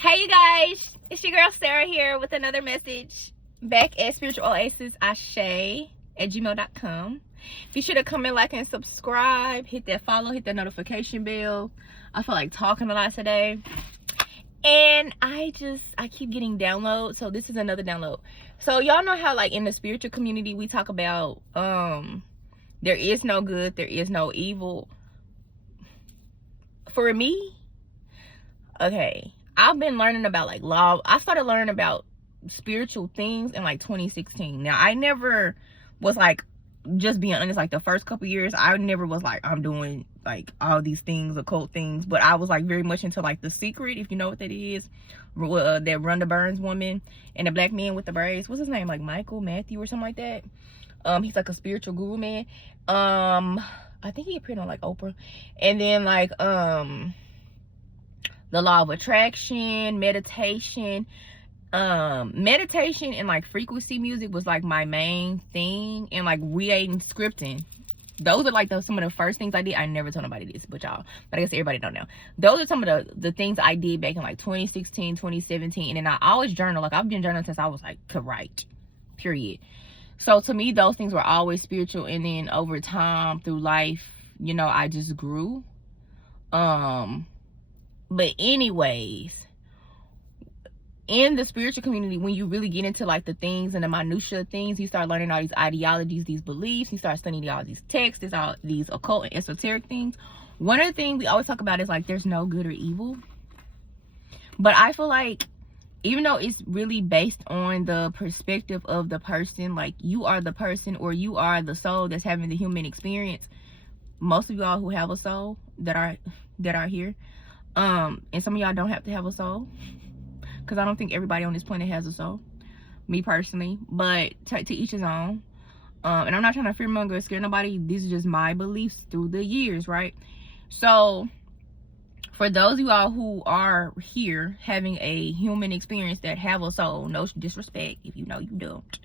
Hey you guys, it's your girl Sarah here with another message back at spiritualoasisashay@gmail.com. Be sure to comment, like, and subscribe. Hit that follow, hit that notification bell. I feel like talking a lot today, and I keep getting downloads, so this is another download. So y'all know how like in the spiritual community we talk about there is no good, there is no evil. For me, okay, I've been learning about like law. I started learning about spiritual things in like 2016. Now I never was like, just being honest, like the first couple years I never was like I'm doing like all these things, occult things, but I was like very much into like The Secret, if you know what that is, that Rhonda Burns woman and the black man with the braids. What's his name? Like Michael Matthew or something like that. He's like a spiritual guru man. I think he appeared on like Oprah. And then like the law of attraction, meditation and like frequency music was like my main thing, and like creating scripting. Those are like some of the first things I did. I never told nobody this, but I guess everybody don't know. Those are some of the things I did back in like 2016, 2017. And then I always journal. Like I've been journaling since I was like could write, period. So to me, those things were always spiritual. And then over time through life, you know, I just grew. But anyways, in the spiritual community, when you really get into like the things and the minutia things, you start learning all these ideologies, these beliefs, you start studying all these texts, these occult and esoteric things. One of the things we always talk about is like there's no good or evil. But I feel like even though it's really based on the perspective of the person, like you are the person or you are the soul that's having the human experience. Most of y'all who have a soul that are here, and some of y'all don't have to have a soul, because I don't think everybody on this planet has a soul, me personally, but to each his own. And I'm not trying to fearmonger or scare nobody. These are just my beliefs through the years, right? So for those of y'all who are here having a human experience that have a soul, no disrespect if you know you don't,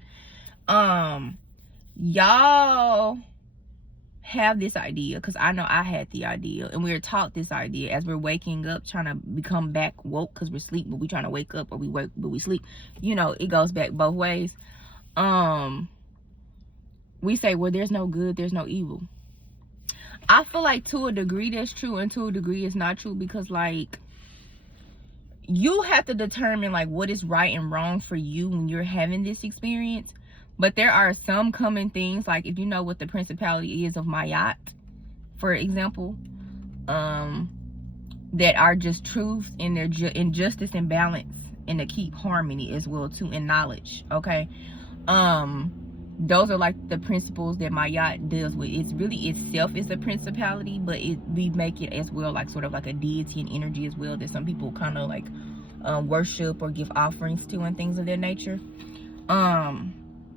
y'all have this idea, because I know I had the idea, and we were taught this idea as we're waking up, trying to become back woke, because we're asleep but we trying to wake up, or we wake but we sleep, you know, it goes back both ways. We say, well, there's no good, there's no evil. I feel like to a degree that's true, and to a degree it's not true, because like you have to determine like what is right and wrong for you when you're having this experience. But there are some common things, like if you know what the principality is of Mayat, for example, that are just truths in their justice and balance, and to keep harmony as well too, in knowledge. Okay, those are like the principles that Mayat deals with. It's really itself is a principality, but we make it as well like sort of like a deity and energy as well, that some people kind of like worship or give offerings to and things of that nature.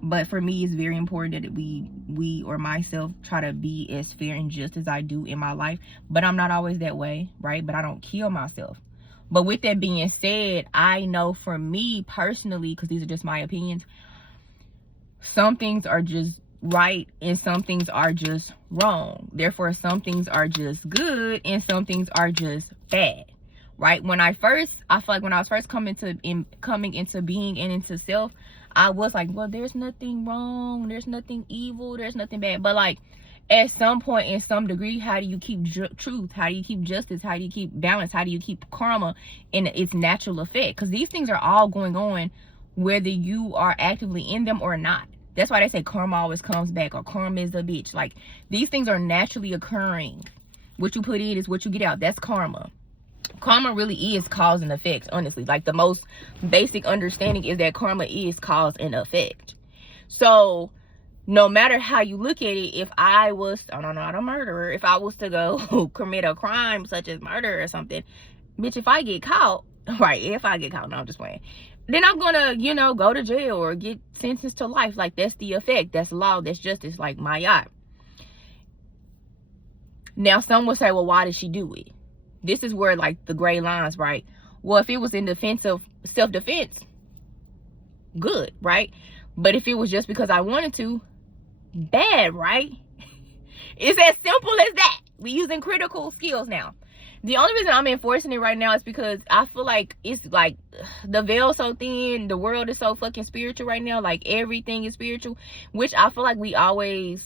But for me, it's very important that we or myself try to be as fair and just as I do in my life. But I'm not always that way, right? But I don't kill myself. But with that being said, I know for me personally, because these are just my opinions, some things are just right and some things are just wrong. Therefore, some things are just good and some things are just bad, right? I feel like when I was first coming into being and into self, I was like, well, there's nothing wrong, there's nothing evil, there's nothing bad. But like at some point, in some degree, how do you keep truth? How do you keep justice? How do you keep balance? How do you keep karma in its natural effect? Because these things are all going on whether you are actively in them or not. That's why they say karma always comes back, or karma is a bitch. Like these things are naturally occurring. What you put in is what you get out. That's karma. Karma really is cause and effect, honestly. Like the most basic understanding is that karma is cause and effect. So no matter how you look at it, if I was, I'm not a murderer, if I was to go commit a crime such as murder or something, bitch, if I get caught, right, if I get caught, no, I'm just playing, then I'm gonna, you know, go to jail or get sentenced to life. Like that's the effect, that's law, that's justice, like my yacht. Now some will say, well, why did she do it? This is where like the gray lines, right? Well, if it was in defense of self-defense, good, right? But if it was just because I wanted to, bad, right? It's as simple as that. We using critical skills now. The only reason I'm enforcing it right now is because I feel like it's like the veil's so thin, the world is so fucking spiritual right now, like everything is spiritual, which I feel like we always,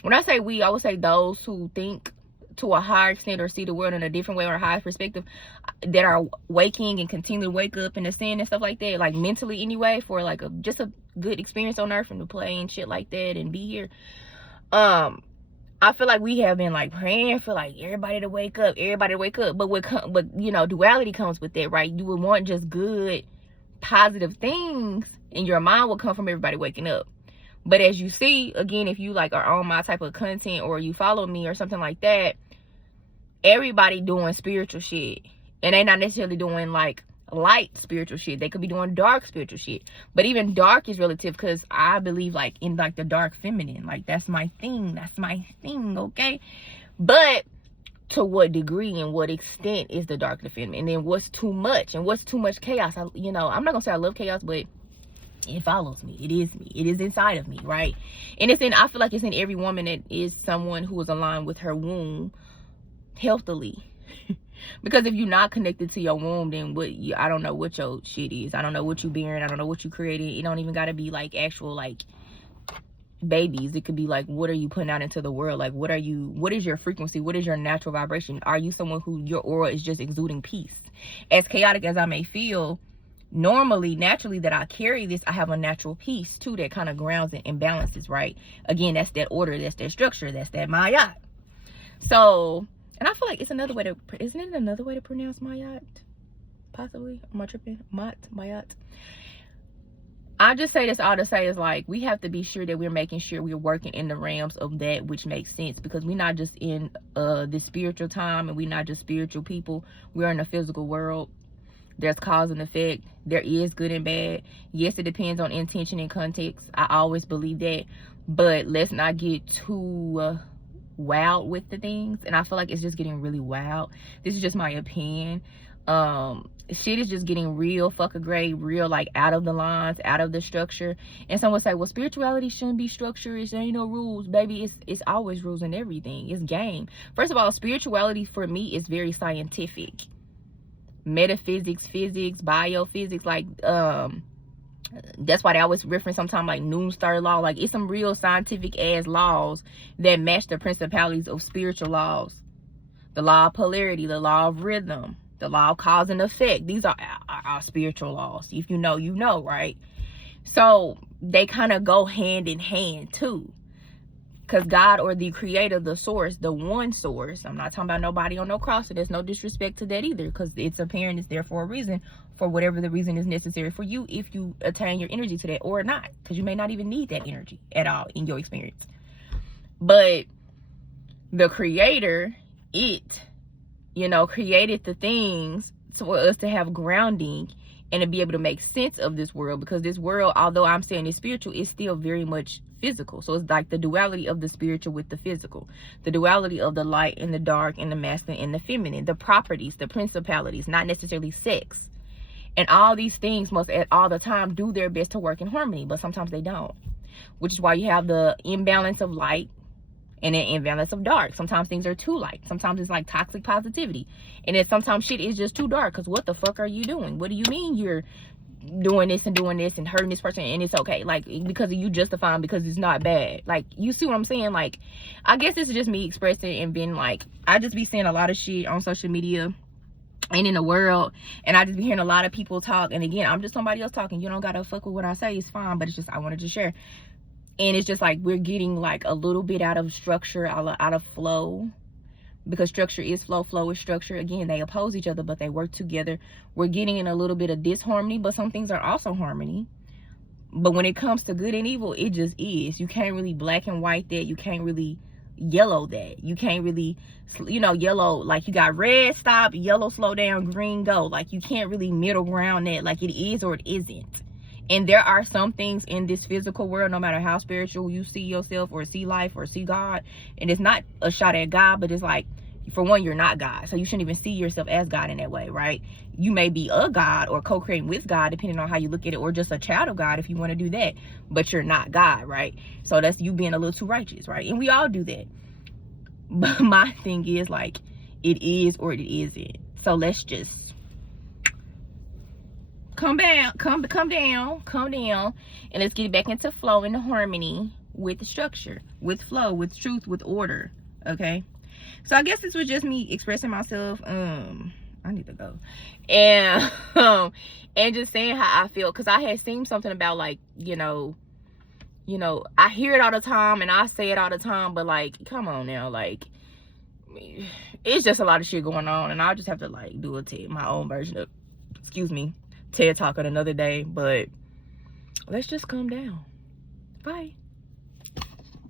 when I say we, I would say those who think to a higher extent or see the world in a different way or a higher perspective, that are waking and continue to wake up and ascend and stuff like that, like mentally anyway, for like just a good experience on earth and to play and shit like that and be here. I feel like we have been like praying for like everybody to wake up, but you know, duality comes with that, right? You would want just good, positive things, and your mind will come from everybody waking up. But as you see, again, if you like are on my type of content or you follow me or something like that, everybody doing spiritual shit, and they not necessarily doing like light spiritual shit. They could be doing dark spiritual shit, but even dark is relative, because I believe like in like the dark feminine, like that's my thing, okay? But to what degree and what extent is the dark the feminine, and then what's too much and what's too much chaos? You know, I'm not gonna say I love chaos, but it follows me. It is inside of me, right? And it's in, I feel like it's in every woman that is someone who is aligned with her womb healthily. Because if you're not connected to your womb, then I don't know what your shit is. I don't know what you bearing. I don't know what you created. It don't even gotta be like actual like babies. It could be like, what are you putting out into the world? Like, what is your frequency? What is your natural vibration? Are you someone who your aura is just exuding peace? As chaotic as I may feel, normally, naturally, that I carry this, I have a natural peace too that kind of grounds and balances, right? Again, that's that order, that's that structure, that's that mayat. So, and I feel like it's another way to, isn't it another way to pronounce mayat? Possibly. Am I tripping? Mayat. I just say this all to say is like, we have to be sure that we're making sure we're working in the realms of that which makes sense, because we're not just in this spiritual time, and we're not just spiritual people. We're in the physical world. There's cause and effect. There is good and bad. Yes, it depends on intention and context. I always believe that. But let's not get too wild with the things. And I feel like it's just getting really wild. This is just my opinion. Shit is just getting real fucker-gray, real like out of the lines, out of the structure. And some would say, well, spirituality shouldn't be structured. There ain't no rules. Baby, it's always rules in everything. It's game. First of all, spirituality for me is very scientific. Metaphysics, physics, biophysics, like that's why they always reference sometimes like noon star law. Like, it's some real scientific ass laws that match the principalities of spiritual laws. The law of polarity, the law of rhythm, the law of cause and effect. These are our spiritual laws. If you know, you know, right? So they kind of go hand in hand too. Because God, or the creator, the source, the one source, I'm not talking about nobody on no cross, so there's no disrespect to that either, because it's apparent, it's there for a reason, for whatever the reason is necessary for you, if you attain your energy to that or not, because you may not even need that energy at all in your experience. But the creator, it, you know, created the things for us to have grounding and to be able to make sense of this world, because this world, although I'm saying it's spiritual, is still very much physical. So it's like the duality of the spiritual with the physical, the duality of the light and the dark, and the masculine and the feminine, the properties, the principalities, not necessarily sex. And all these things must at all the time do their best to work in harmony, but sometimes they don't, which is why you have the imbalance of light and an imbalance of dark. Sometimes things are too light. Sometimes it's like toxic positivity, and then sometimes shit is just too dark, because what the fuck are you doing? What do you mean you're doing this and hurting this person and it's okay? Like, because you justifying because it's not bad. Like, you see what I'm saying? Like, I guess this is just me expressing and being like, I just be seeing a lot of shit on social media and in the world, and I just be hearing a lot of people talk. And again, I'm just somebody else talking. You don't gotta fuck with what I say, it's fine, but it's just, I wanted to share. And it's just like, we're getting like a little bit out of structure, out of flow, because structure is flow, flow is structure. Again, they oppose each other, but they work together. We're getting in a little bit of disharmony, but some things are also harmony. But when it comes to good and evil, it just is. You can't really black and white that. You can't really yellow that. You can't really, you know, yellow, like you got red, stop, yellow, slow down, green, go. Like, you can't really middle ground that, like it is or it isn't. And there are some things in this physical world, no matter how spiritual you see yourself or see life or see God, and it's not a shot at God, but it's like, for one, you're not God, so you shouldn't even see yourself as God in that way, right? You may be a God or co-creating with God, depending on how you look at it, or just a child of God if you want to do that, but you're not God, right? So that's you being a little too righteous, right? And we all do that. But my thing is, like, it is or it isn't. So let's just calm down, calm down, and let's get back into flow and harmony with the structure, with flow, with truth, with order. Okay, so I guess this was just me expressing myself. I need to go, and and just saying how I feel, because I had seen something about, like, you know, I hear it all the time and I say it all the time, but like, come on now, like, it's just a lot of shit going on, and I'll just have to like do my own version of, excuse me, TED Talk on another day. But let's just calm down. Bye.